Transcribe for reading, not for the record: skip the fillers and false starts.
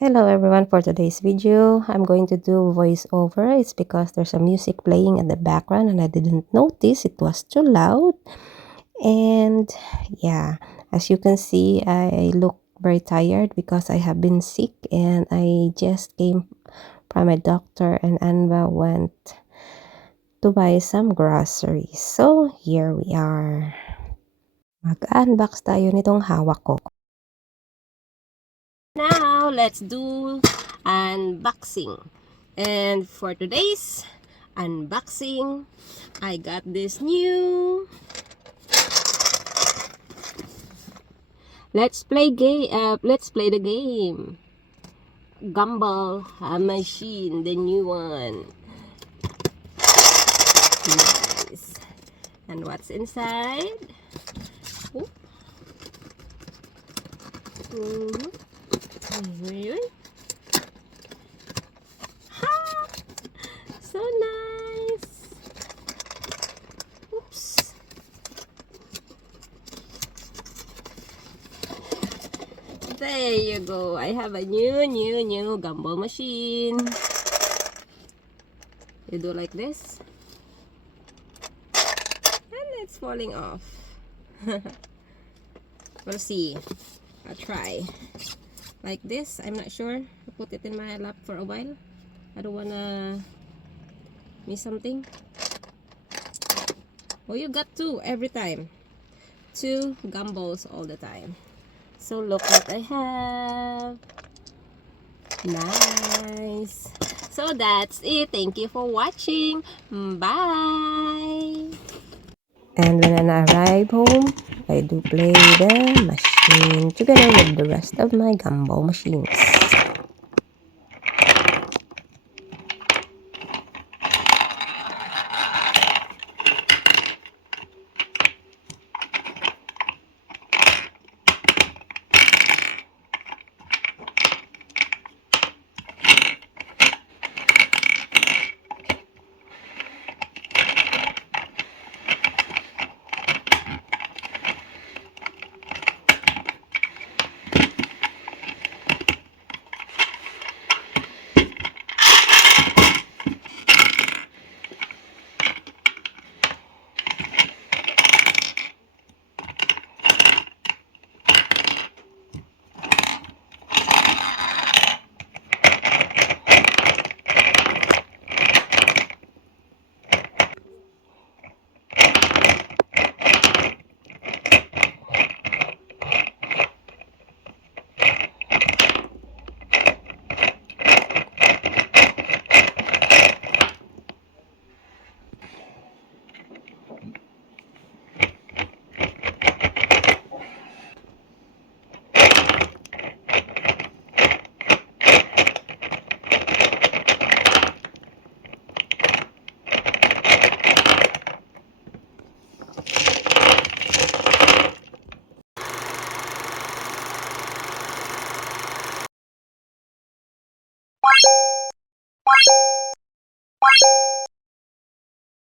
Hello everyone, for today's video I'm going to do voiceover. It's because there's a music playing in the background and I didn't notice it was too loud. And yeah, as you can see, I look very tired because I have been sick and I just came from a doctor, and Anva went to buy some groceries. So here we are. Mag-unbox tayo nitong hawak ko. Now, let's do unboxing. And for today's unboxing, I got this new Let's play the game. Gumball machine, the new one. Nice. And what's inside? Oh. Really? Ha! So nice. Oops. There you go. I have a new Gumball machine. You do like this. And it's falling off. We'll see. I'll try. Like this. I'm not sure. I'll put it in my lap for a while. I don't wanna miss something. Oh, you got two every time. Two Gumballs all the time. So look what I have. Nice. So that's it. Thank you for watching. Bye. And when I arrive home, I do play the machine together with the rest of my Gumball machines.